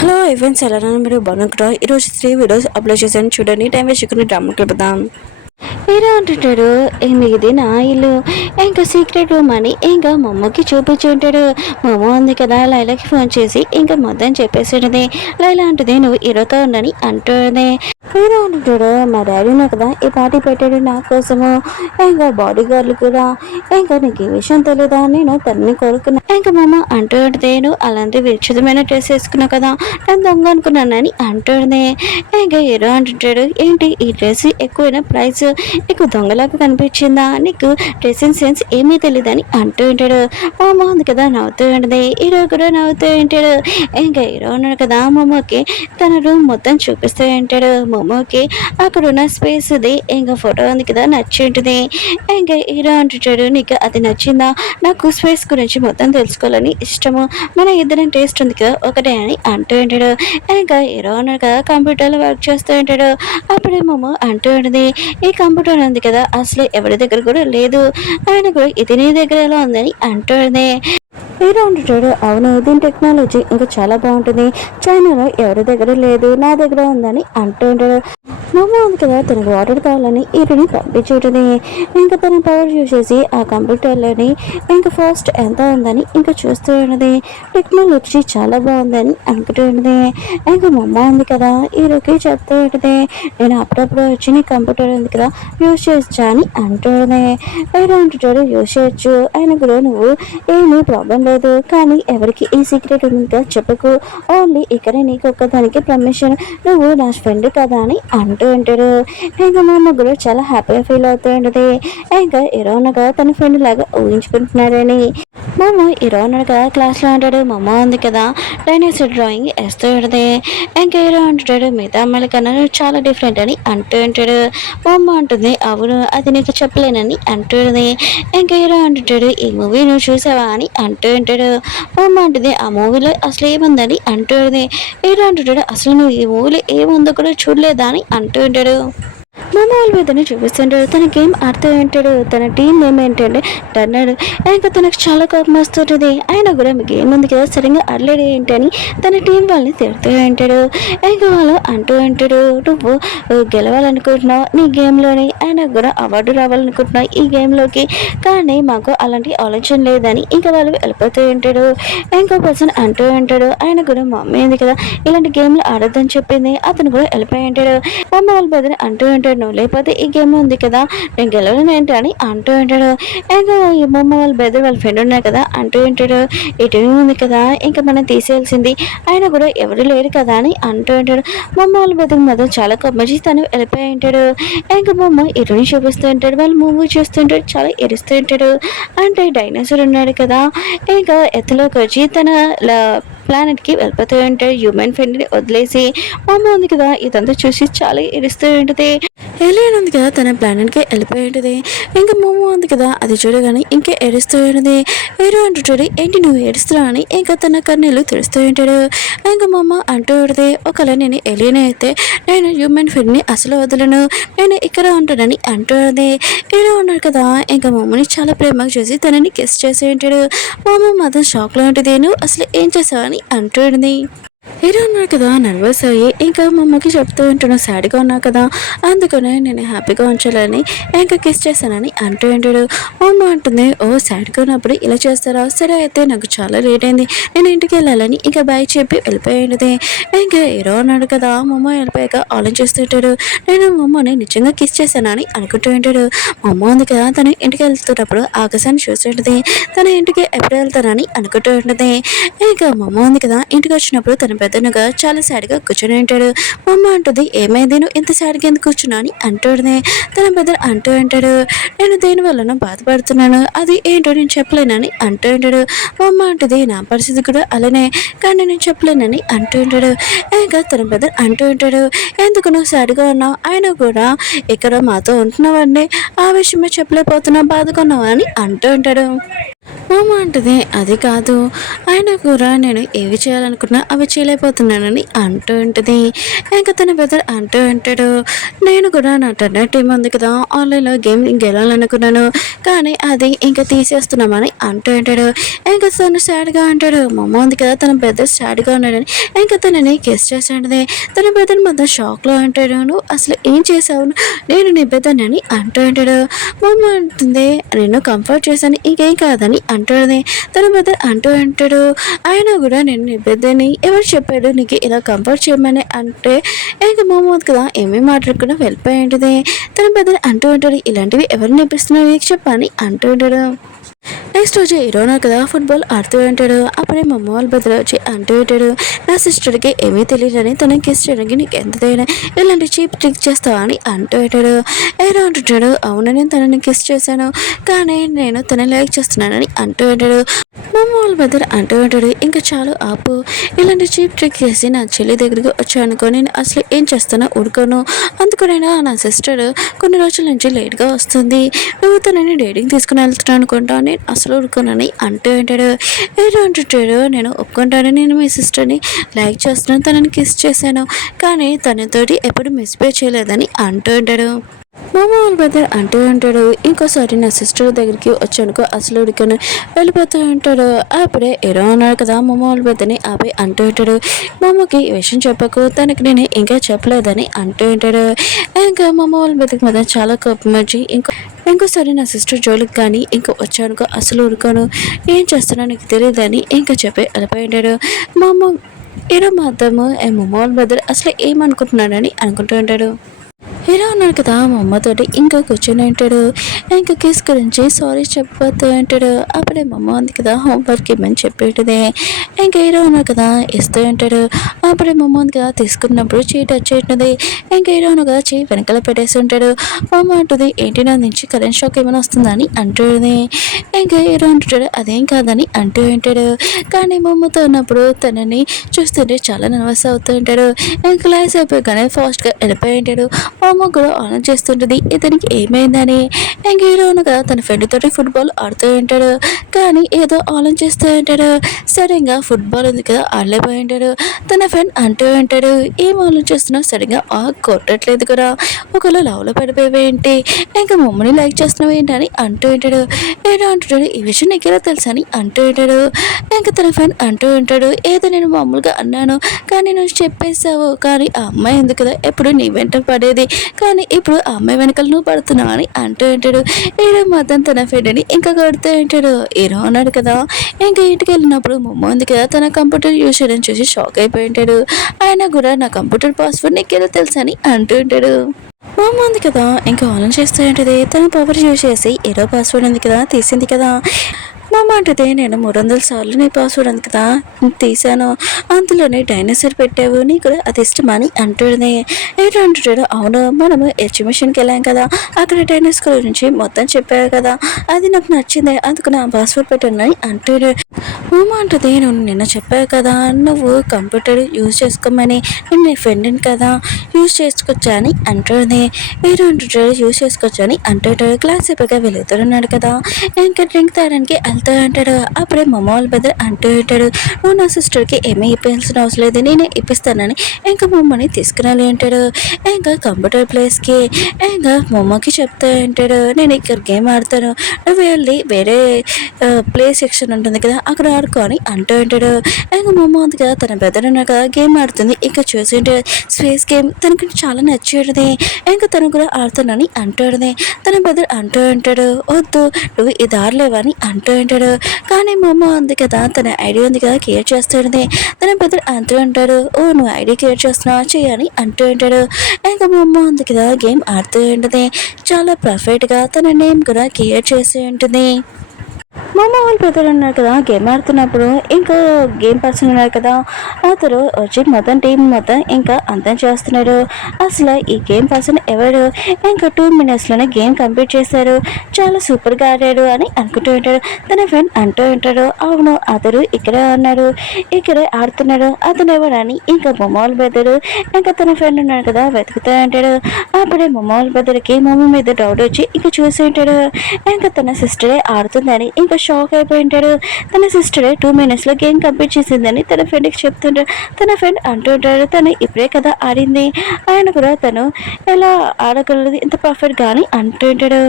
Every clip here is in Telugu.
హలో ఈవెంట్స్ ఎలా మీరు బాగున్నారా? ఈరోజు 3 వీడియోస్ అప్లోడ్ చేశాను చూడండి. టైం వేస్ట్ చేయకుండా డ్రామా కలుపుదాం. హీరో అంటుంటాడు, ఇది నా ఇల్లు, ఇంకా సీక్రెట్ రూమ్ అని ఇంకా మమ్మకి చూపించి ఉంటాడు. మమ్మ ఉంది కదా, లైలాకి ఫోన్ చేసి ఇంకా మొత్తం చెప్పేసేటది. లైలా అంటుంది, నువ్వు హీరోతో ఉండని అంటుంది. హీరో అంటుంటాడు, మా డాడీ నాకు కదా ఈ పార్టీ పెట్టాడు నా కోసము, ఇంకా బాడీ గార్డ్లు కూడా, ఇంకా నీకు ఈ విషయం తెలీదా, నేను తనని కోరుకున్నా. ఇంకా మమ్మ అంటూ ఉంటుంది, నువ్వు అలాంటి విచిత్రమైన డ్రెస్ వేసుకున్నావు కదా, నేను దొంగ అనుకున్నానని అంటుంది. ఇంకా హీరో అంటుంటాడు, ఏంటి ఈ డ్రెస్ ఎక్కువైనా ప్రైస్, నీకు దొంగలాగా కనిపించిందా, నీకు డ్రెస్సింగ్ సెన్స్ ఏమీ తెలియదని అంటూ ఉంటాడు. మమ్మ ఉంది కదా నవ్వుతూ ఉంటుంది. హీరో కూడా నవ్వుతూ ఉంటాడు. ఇంకా హీరో ఉన్నాడు కదా, మమ్మకి తన రూమ్ మొత్తం చూపిస్తూ ఉంటాడు. మమ్మకి అక్కడ ఉన్న స్పేస్ది ఇంకా ఫోటో ఉంది కదా నచ్చి ఉంటుంది. ఇంకా హీరో అంటుంటాడు, నీకు అది నచ్చిందా, నాకు స్పేస్ గురించి మొత్తం తెలుసుకోవాలని ఇష్టము, మన ఇద్దరం టేస్ట్ ఉంది కదా ఒకటే అని అంటూ ఉంటాడు. ఇంకా హీరో ఉన్నాడు కదా కంప్యూటర్లో వర్క్ చేస్తూ ఉంటాడు. అప్పుడే మమ్మ అంటూ ఉంటుంది, ఈ కంప్యూటర్ ఉంది కదా అసలు ఎవరి దగ్గర కూడా లేదు, ఆయన కూడా ఇది నీ దగ్గర ఎలా ఉందని అంటుంది. హీరో అంటుంటాడు, అవును దీని టెక్నాలజీ ఇంకా చాలా బాగుంటుంది, చైనాలో ఎవరి దగ్గర లేదు నా దగ్గర ఉందని అంటుంటాడు. మమ్మ ఉంది కదా తనకు వాటర్ కావాలని హీరోని పంపించుంటుంది. ఇంకా తన పవర్ చూసేసి ఆ కంప్యూటర్లోని ఇంకా ఫాస్ట్ ఎంత ఉందని ఇంకా చూస్తూ ఉన్నది. టెక్నాలజీ చాలా బాగుందని అనుకుంటూ ఉన్నది. ఇంకా మమ్మ ఉంది కదా హీరోకి చెప్తూ ఉంటుంది, నేను అప్పుడప్పుడు వచ్చి నీ కంప్యూటర్ ఉంది కదా యూజ్ చేయొచ్చా అని అంటుంది. హీరో అంటుంటాడు, యూజ్ చేయొచ్చు, ఆయన కూడా నువ్వు ఏమీ ప్రాబ్లం లేదు, కానీ ఎవరికి ఈ సీక్రెట్ ఉందో చెప్పకు, ఓన్లీ ఇక్కడే నీకు ఒక్కదానికి పర్మిషన్, నువ్వు నా ఫ్రెండ్ కదా అని అంటూ ఉంటాడు. ఇంకా మా ముగ్గురు చాలా హ్యాపీగా ఫీల్ అవుతూ ఉంటుంది. ఇంకా హీరోనగా తన ఫ్రెండ్ లాగా ఊహించుకుంటున్నారని. మామ హీరోనగా క్లాస్లో అంటాడు, మా అమ్మ ఉంది కదా డైనోసార్ డ్రాయింగ్ వేస్తూ ఉంటుంది. ఇంకా హీరో అంటాడు, మిగతా అమ్మాయిల కన్నా నువ్వు చాలా డిఫరెంట్ అని అంటూ ఉంటాడు. మా అమ్మ అంటుంది, అవును అది నీకు చెప్పలేనని అంటుంది. ఇంకా హీరో అంటుంటాడు, ఈ మూవీ నువ్వు చూసావా అని అంటూ ఉంటాడు. మా అమ్మ అంటుంది, ఆ మూవీలో అసలు ఏముందని అంటుంది. హీరో అంటుంటాడు, అసలు నువ్వు ఈ మూవీలో ఏముందో కూడా చూడలేదా అని అంటూ ఉంటాడు. మామూలు మీదని చూపిస్తుంటాడు. తన గేమ్ ఆడుతూ ఉంటాడు. తన టీం నేమ్ ఏంటంటే టర్నర్. ఇంకా తనకు చాలా కోపం వస్తుంటుంది. ఆయన కూడా మీ గేమ్ ఉంది కదా సరిగ్గా ఆడలేడు ఏంటని తన టీం వాళ్ళని తిడుతూ ఉంటాడు. ఇంకా వాళ్ళు అంటూ ఉంటాడు, నువ్వు గెలవాలనుకుంటున్నావు నీ గేమ్లోని, ఆయన కూడా అవార్డు రావాలనుకుంటున్నావు ఈ గేమ్లోకి, కానీ మాకు అలాంటి ఆలోచన లేదని ఇంకా వాళ్ళు వెళ్ళిపోతూ ఉంటాడు. ఇంకో పర్సన్ అంటూ ఉంటాడు, ఆయన కూడా మా మమ్మీ ఉంది కదా ఇలాంటి గేమ్లు ఆడొద్దని చెప్పింది, అతను కూడా వెళ్ళిపోయి ఉంటాడు. మమ్మ వాళ్ళ బదిలీ అంటూ ఉంటాడు, నువ్వు లేకపోతే ఈ గేమ్ ఉంది కదా నేను గెలవను ఏంటి అని అంటూ ఉంటాడు. ఇంకా ఈ మమ్మ వాళ్ళ బెదర్ వాళ్ళ ఫ్రెండ్ ఉన్నారు కదా అంటూ ఉంటాడు, ఈ టీవీ ఉంది కదా ఇంకా మనం తీసేయాల్సింది, ఆయన కూడా ఎవరు లేరు కదా అని అంటూ ఉంటాడు. మమ్మ వాళ్ళ బెదర్ మాత్రం చాలా కొమ్మచి తను వెళ్ళిపోయి ఉంటాడు. ఇంకా మమ్మ ఇరుని చూపిస్తూ ఉంటాడు. వాళ్ళు మూవీ చూస్తుంటాడు, చాలా ఎరుస్తూ ఉంటాడు. అంటే డైనోసార్ ఉన్నాడు కదా ఇంకా ఎత్తులోకి వచ్చి తన ప్లానెట్కి వెళ్ళిపోతూ ఉంటాడు. హ్యూమన్ ఫ్రెండ్ని వదిలేసి మమ్మ ఉంది కదా ఇదంతా చూసి చాలా ఎరుస్తూ ఉంటుంది. ఏలియన్ ఉంది కదా తన ప్లానెట్కి వెళ్ళిపోయి ఉంటుంది. ఇంకా మమ్మ ఉంది కదా అది చూడగానే ఇంకా ఏడుస్తూ ఉంటుంది. హీరో అంటుంటాడు, ఏంటి నువ్వు ఏడుస్తున్నావు అని ఇంకా తన కన్నీళ్ళు తెరుస్తూ ఉంటాడు. ఇంకా మమ్మ అంటూ ఉంటుంది, ఒకవేళ నేను ఏలియన్ అయితే నేను హ్యూమన్ ఫ్రెండ్ని అసలు వదలను, నేను ఇక్కడ ఉంటానని అంటుంది. హీరో ఉన్నాడు కదా ఇంకా మమ్మని చాలా ప్రేమగా చూసి తనని కిస్ చేసి ఉంటాడు. మమ్మ మాత్రం షాక్లో ఉంటుంది, నువ్వు అసలు ఏం చేసావని అంటుంది. హీరో ఉన్నాడు కదా నర్వస్ అయ్యి ఇంకా మమ్మకి చెప్తూ ఉంటున్నావు, సాడ్గా ఉన్నావు కదా అందుకనే నేను హ్యాపీగా ఉంచాలని ఇంకా కిస్ చేశానని అంటూ ఉంటాడు. మమ్మ అంటుంది, ఓ సాడ్గా ఉన్నప్పుడు ఇలా చేస్తారా, సరే అయితే నాకు చాలా లేట్ అయింది నేను ఇంటికి వెళ్ళాలని ఇంకా బాయ్ చెప్పి వెళ్ళిపోయింది. ఇంకా హీరో ఉన్నాడు కదా మమ్మ వెళ్ళిపోయాక ఆలోచిస్తుంటాడు, నేను మమ్మని నిజంగా కిస్ చేశానని అనుకుంటూ ఉంటాడు. మమ్మ ఉంది కదా తను ఇంటికి వెళ్తున్నప్పుడు ఆకాశాన్ని చూస్తుంటుంది. తన ఇంటికి ఎప్పుడు వెళ్తానని అనుకుంటూ ఉంటుంది. ఇంకా మమ్మ ఉంది కదా ఇంటికి వచ్చినప్పుడు తన పెద్దనుగా చాలా సాడ్గా కూర్చొని ఉంటాడు. మమ్మ అంటుంది, ఏమైంది నువ్వు ఇంత సాడ్గా ఎందుకు కూర్చున్నా అని అంటుంది. తన పెద్ద అంటూ ఉంటాడు, నేను దేని వల్ల బాధపడుతున్నాను అది ఏంటో నేను చెప్పలేనని అంటూ ఉంటాడు. మమ్మ అంటుంది, నా పరిస్థితి కూడా అలానే కానీ నేను చెప్పలేనని అంటూ ఉంటాడు. ఇంకా తన పెద్ద అంటూ ఉంటాడు, ఎందుకు నువ్వు సాడ్గా ఉన్నావు, ఆయన కూడా ఇక్కడ మాతో ఉంటున్నావండి ఆ విషయమే చెప్పలేకపోతున్నావు బాధగా ఉన్నావు అని అంటూ ఉంటాడు. మామ అంటది అది కాదు, ఆయన కూడా నేను ఏవి చేయాలనుకున్నా అవి చేయలేకపోతున్నానని అంటూ ఉంటుంది. ఇంకా తన బ్రదర్ అంటూ ఉంటాడు, నేను కూడా నా టర్నర్ టీం ఉంది కదా, ఆన్లైన్లో గేమ్ గెలాలనుకున్నాను కానీ అది ఇంకా తీసేస్తున్నామని అంటూ ఉంటాడు. ఇంకా తను సాడ్గా అంటాడు, మామ ఉంది కదా తన బ్రదర్ సాడ్గా ఉన్నాడని. ఇంకా తనని కిస్ చేసేది. తన బ్రదర్ మొత్తం షాక్లో అంటాడు, నువ్వు అసలు ఏం చేసావు, నేను నీ బ్రదర్ని అని అంటూ ఉంటాడు. మామ అంటుంది, నేను కంఫర్ట్ చేశాను ఇంకేం కాదని అంటుంది. తన బ్రదర్ అంటూ అంటాడు, అయినా కూడా నేను నీ బ్రదర్ని ఎవరు చెప్పాడు నీకు ఇలా కంఫర్ట్ చేయమని అంటే ఇంకా మామూలు కదా ఏమీ మాట్లాడకుండా వెళ్ళిపోయి ఉంటుంది. తన బ్రదర్ అంటూ ఉంటాడు, ఇలాంటివి ఎవరు నేర్పిస్తున్నారు నీకు చెప్పని అంటూ ఉంటాడు. నెక్స్ట్ రోజు హీరోనా కదా ఫుట్బాల్ ఆడుతూ ఉంటాడు. అప్పుడే మా అమ్మ వాళ్ళ బదులు వచ్చి అంటూ ఉంటాడు, నా సిస్టర్కి ఏమీ తెలియదని తనకి కిస్ చేయడానికి నీకు ఎంతైనా ఇలాంటి చీప్ ట్రిక్ చేస్తావా అని అంటూ ఉంటాడు. హీరో అంటుంటాడు, అవును నేను తనని కిస్ చేశాను కానీ నేను తన లైక్ చేస్తున్నానని అంటూ ఉంటాడు. మా అమ్మ వాళ్ళ బదులు అంటూ ఉంటాడు, ఇంకా చాలు ఆపు, ఇలాంటి చీప్ ట్రిక్ చేసి నా చెల్లి దగ్గరికి వచ్చానుకో నేను అసలు ఏం చేస్తానో ఊరుకోను, అందుకనైనా నా సిస్టర్ కొన్ని రోజుల నుంచి లేట్గా వస్తుంది, నువ్వు తనని డేటింగ్ తీసుకుని వెళ్తున్నాను అనుకుంటా, నేను అసలు ఊరుకోనని అంటూ ఉంటాడు. ఏదో అంటుంటాడు, నేను ఒప్పుకుంటాను, నేను మీ సిస్టర్ని లైక్ చేస్తున్నాను, తనని కిస్ చేశాను కానీ తనతోటి ఎప్పుడు మిస్బిహేవ్ చేయలేదని అంటూ ఉంటాడు. మామ వాళ్ళ బ్రదర్ అంటూ ఉంటాడు, ఇంకోసారి నా సిస్టర్ దగ్గరికి వచ్చానుకో అసలు ఉడికను వెళ్ళిపోతూ ఉంటాడు. అప్పుడే ఎరో అన్నాడు కదా మామ వాళ్ళ బ్రదర్ని ఆపై అంటూ ఉంటాడు, మామకి ఈ విషయం చెప్పకు, తనకి నేను ఇంకా చెప్పలేదని అంటూ ఉంటాడు. ఇంకా మామ వాళ్ళ బ్రదర్కి మీద చాలా కోపం వచ్చి ఇంకోసారి నా సిస్టర్ జోలికి కానీ ఇంకా వచ్చానుకో అసలు ఉడకను, ఏం చేస్తున్నా నీకు తెలియదని ఇంకా చెప్పి వెళ్ళిపోయి ఉంటాడు. మా అమ్మ హీరో మాత్రము మామ వాళ్ళ బ్రదర్ అసలు ఏమనుకుంటున్నాడని అనుకుంటూ ఉంటాడు. హీరో ఉన్నాడు కదా మా అమ్మతోటి ఇంకా కూర్చొని ఉంటాడు. ఇంకా కేసు గురించి సారీ చెప్పిపోతూ ఉంటాడు. అప్పుడే మా అమ్మ ఉంది కదా హోంవర్క్ ఇవ్వమని చెప్పేటిదే. ఇంకా హీరో ఉన్నాడు కదా ఇస్తూ ఉంటాడు. అప్పుడే మా అమ్మ ఉంది కదా తీసుకున్నప్పుడు చేయి టచ్ చేయటది. ఇంకా హీరో ఉన్నాడు కదా చేయి వెనకాల పెట్టేసి ఉంటాడు. మా అమ్మ అంటుంది, ఏంటి నా నుంచి కరెంట్ షాక్ ఏమైనా వస్తుందా అని అంటుంది. ఇంకా హీరో అంటుంటాడు, అదేం కాదని అంటూ ఉంటాడు. కానీ మా అమ్మతో ఉన్నప్పుడు తనని చూస్తుంటే చాలా నర్వస్ అవుతూ ఉంటాడు. ఇంకా క్లాస్ అయిపోయాగానే ఫాస్ట్గా వెళ్ళిపోయి ఉంటాడు. మా అమ్మ కూడా ఆలోచన చేస్తుంటుంది ఇతనికి ఏమైందని. ఇంకా హీరోను కదా తన ఫ్రెండ్ తోటి ఫుట్బాల్ ఆడుతూ ఉంటాడు. కానీ ఏదో ఆలోచన చేస్తూ ఉంటాడు. సరిగ్గా ఫుట్బాల్ ఉంది కదా ఆడలేకపోయి ఉంటాడు. తన ఫ్రెండ్ అంటూ ఉంటాడు, ఏం ఆలోచన చేస్తున్నావు, సరిగ్గా కొట్టట్లేదు కదా, ఒకవేళ లవ్లో పడిపోయి ఏంటి, ఇంకా మమ్మల్ని లైక్ చేస్తున్నావు ఏంటి అని అంటూ ఉంటాడు. ఏదో అంటుంటాడు, ఈ విషయం నీకెలా తెలుసు అని అంటూ ఉంటాడు. ఇంకా తన ఫ్రెండ్ అంటూ ఉంటాడు, ఏదో నేను మామూలుగా అన్నాను కానీ నువ్వు చెప్పేశావు, కానీ ఆ అమ్మాయి ఎందుకు కదా ఎప్పుడు నీ వెంట పడేది, కానీ ఇప్పుడు ఆ అమ్మాయి వెనకాల నువ్వు పడుతున్నావు అని అంటూ ఉంటాడు. హీరో మాత్రం తన ఫ్రెండ్ని ఇంకా కొడుతూ ఉంటాడు. హీరో అన్నాడు కదా ఇంకా ఇంటికి వెళ్ళినప్పుడు మమ్మ ఉంది కదా తన కంప్యూటర్ యూజ్ చేయడం చూసి షాక్ అయిపోయి ఉంటాడు. ఆయన కూడా నా కంప్యూటర్ పాస్వర్డ్ నీకేదో తెలుసు అని అంటూ ఉంటాడు. మా అమ్మ ఉంది కదా ఇంకా ఆన్లైన్ చేస్తూ ఉంటుంది. తన పవర్ యూజ్ చేసి హీరో పాస్వర్డ్ ఉంది కదా తీసింది కదా. మా అమ్మ అంటది, నేను 300 సార్లు నీ పాస్వర్డ్ ఉంది కదా తీసాను, అందులోనే డైనోసార్ పెట్టావు, నీకు అది ఇష్టమని అంటుంది. ఏంటో అంటుంటాడు, అవును మనము ఎగ్జిబిషన్కి వెళ్ళాం కదా అక్కడ డైనోసార్ గురించి మొత్తం చెప్పావు కదా, అది నాకు నచ్చింది అందుకు నా పాస్వర్డ్ పెట్టాను అని అంటాడు. మా అమ్మ అంటది, నువ్వు నిన్న చెప్పావు కదా నువ్వు కంప్యూటర్ యూజ్ చేసుకోమని, నేను నీ ఫ్రెండ్ని కదా యూజ్ చేసుకోవచ్చా అని అంటుంది. మీరు అంటుంటాడు యూజ్ చేసుకోవచ్చా అని అంటుంటాడు. క్లాస్ అయిపోగా వెళ్తున్నాడు కదా ఇంకా డ్రింక్ తాగడానికి వెళ్తూ అంటాడు. అప్పుడే మా వాళ్ళ బ్రదర్ అంటూ ఉంటాడు, నువ్వు నా సిస్టర్కి ఏమీ ఇప్పించిన అవసరం లేదు, నేనే ఇప్పిస్తానని ఇంకా మమ్మల్ని తీసుకురాలి అంటాడు. ఇంకా కంప్యూటర్ ప్లేస్కి ఇంకా మమ్మకి చెప్తా ఉంటాడు, నేను ఇక్కడ గేమ్ ఆడతాను, నువ్వు వెళ్ళి వేరే ప్లే సెక్షన్ ఉంటుంది కదా అక్కడ ఆడుకొని అంటూ ఉంటాడు. ఇంకా మమ్మ ఉంది కదా తన బ్రదర్ ఉన్నా కదా గేమ్ ఆడుతుంది. ఇంకా చూసింటే స్పేస్ గేమ్ తనకి చాలా నచ్చేది. ఇంకా తను కూడా ఆడుతానని అంటాడుది. తన బ్రదర్ అంటూ ఉంటాడు, వద్దు నువ్వు ఇది ఆడలేవని అంటూ ఉంటాడు. కానీ మా అమ్మ ఉంది కదా తన ఐడియా ఉంది కదా క్రియేట్ చేస్తాడు. తన బ్రదర్ అంటూ ఉంటాడు, ఓ నువ్వు ఐడియా క్రియేట్ చేస్తున్నావా చేయని అంటూ ఉంటాడు. ఇంకా మా అమ్మ ఉంది కదా గేమ్ ఆడుతూ ఉంటుంది. చాలా పర్ఫెక్ట్గా తన నేమ్ కూడా క్రియేట్ చేసి ఉంటుంది. మా అమ్మ వాళ్ళ బ్రదర్ ఉన్నారు కదా గేమ్ ఆడుతున్నప్పుడు ఇంకా గేమ్ పర్సన్ ఉన్నారు కదా అతను వచ్చి మొత్తం టీం మొత్తం ఇంకా అంతం చేస్తున్నాడు. అసలు ఈ గేమ్ పర్సన్ ఎవరు, ఇంకా 2 minutesలోనే గేమ్ కంప్లీట్ చేశారు, చాలా సూపర్గా ఆడాడు అని అనుకుంటూ ఉంటాడు. తన ఫ్రెండ్ అంటూ ఉంటాడు, అవును అతడు ఇక్కడే ఉన్నాడు, ఇక్కడే ఆడుతున్నాడు, అతను ఎవరని ఇంకా మా అమ్మ వాళ్ళ బ్రదరు ఇంకా తన ఫ్రెండ్ ఉన్నాడు కదా వెతుకుతూ ఉంటాడు. అప్పుడే మా అమ్మ వాళ్ళ బ్రదర్కి మమ్మీ మీద డౌట్ వచ్చి ఇంకా చూసి ఉంటాడు. ఇంకా తన సిస్టరే ఆడుతుందని ఇంకా షాక్ అయిపోయి ఉంటాడు. తన సిస్టర్ 2 minutes గేమ్ కంప్లీట్ చేసిందని తన ఫ్రెండ్కి చెప్తుంటాడు. తన ఫ్రెండ్ అంటుంటాడు తను ఇప్పుడే కదా ఆడింది, ఆయన కూడా తను ఎలా ఆడగలదు ఇంత పర్ఫెక్ట్గా అని అంటుంటాడు.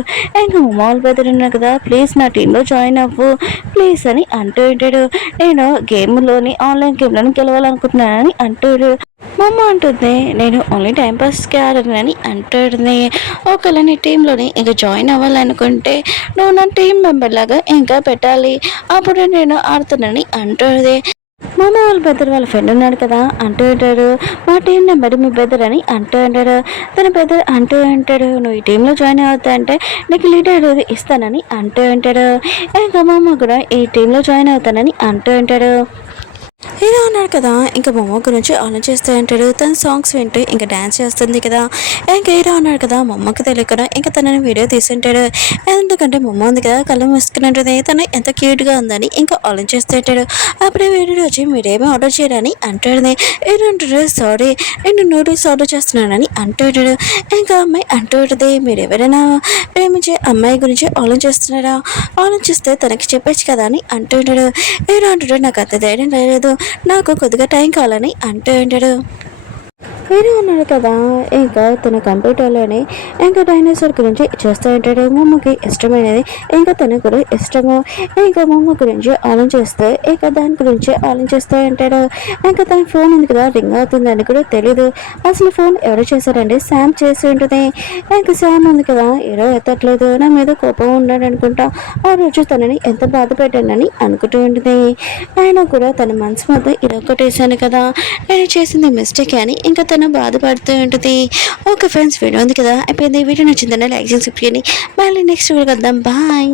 ఇంకా మొమాల్ బెదర్ ఉన్నాడు కదా, ప్లీజ్ నా టీంలో జాయిన్ అవ్వు ప్లీజ్ అని అంటూ ఉంటాడు. నేను గేమ్లోని ఆన్లైన్ గేమ్లను గెలవాలనుకుంటున్నానని అంటాడు. మా అమ్మ అంటుంది నేను ఓన్లీ టైంపాస్కి ఆడనని అంటుంది. ఒకవేళ నీ టీంలోని ఇంకా జాయిన్ అవ్వాలనుకుంటే నువ్వు నా టీం మెంబర్ లాగా ఇంకా పెట్టాలి, అప్పుడు నేను ఆడుతానని అంటుంది. మా అమ్మ వాళ్ళ బ్రదర్ వాళ్ళ ఫ్రెండ్ ఉన్నాడు కదా అంటూ ఉంటాడు, మా టీం నెంబర్ మీ బ్రదర్ అని అంటూ ఉంటాడు. తన బ్రదర్ అంటూ ఉంటాడు నువ్వు ఈ టీంలో జాయిన్ అవుతా అంటే నీకు లీడర్ ఇస్తానని అంటూ ఉంటాడు. ఇంకా మా అమ్మ కూడా ఈ టీంలో జాయిన్ అవుతానని అంటూ ఉంటాడు. హీరో ఉన్నాడు కదా ఇంకా మొమ్మ గురించి ఆలోచిస్తూ ఉంటాడు. తన సాంగ్స్ వింటూ ఇంకా డ్యాన్స్ చేస్తుంది కదా. ఇంకా హీరో ఉన్నాడు కదా మొమ్మకి తెలియకుండా ఇంకా తనని వీడియో తీసుంటాడు. ఎందుకంటే మొమ్మ ఉంది కదా కళ్ళు మూసుకున్నట్టుంది, తను ఎంత క్యూట్గా ఉందని ఇంకా ఆలోచిస్తూ ఉంటాడు. అప్పుడే వీడియో వచ్చి మీరేమో ఆర్డర్ చేయరని అంటాడు. ఏంటంటాడు సారీ నేను నూడిల్స్ ఆర్డర్ చేస్తున్నానని అంటాడు. ఇంకా అమ్మాయి అంటూ ఉంటుంది మీరు ఎవరైనా ప్రేమించే అమ్మాయి గురించి ఆలోచిస్తున్నారా, ఆలోచిస్తే తనకి చెప్పచ్చు కదా అని అంటుంటాడు. హీరో అంటాడు నాకు అంత ధైర్యం లేదు, నాకు కొద్దిగా టైం కావాలని అంటూ ఉంటాడు. వేరే ఉన్నాడు కదా ఇంకా తన కంప్యూటర్లోనే ఇంకా డైనోసార్ గురించి చేస్తూ ఉంటాడు. మమ్మకి ఇష్టమైనది ఇంకా తనకు కూడా ఇష్టము. ఇంకా మమ్మ గురించి ఆలోచిస్తే ఇంకా దాని గురించి ఆలోచిస్తూ ఉంటాడు. ఇంకా తన ఫోన్ ఉంది కదా రింగ్ అవుతుందని కూడా తెలీదు. అసలు ఫోన్ ఎవరు చేశారండి, శామ్ చేసి ఉంటుంది. ఇంకా శామ్ ఉంది కదా ఎవరో ఎత్తట్లేదు, నా మీద కోపం ఉన్నాడు అనుకుంటా. ఆ రోజు తనని ఎంత బాధ పెట్టానని అనుకుంటూ ఉంటుంది. ఆయన కూడా తన మనసు మొత్తం ఇరొక్కటేసాను కదా, నేను చేసింది మిస్టేక్ అని ఇంకా తను బాధపడుతూ ఉంటుంది. ఓకే ఫ్రెండ్స్, వీడియో ఉంది కదా అయిపోయింది. వీడియో నచ్చిందన్న లైక్ చేసి మళ్ళీ నెక్స్ట్ వీడియో కద్దాం. బాయ్.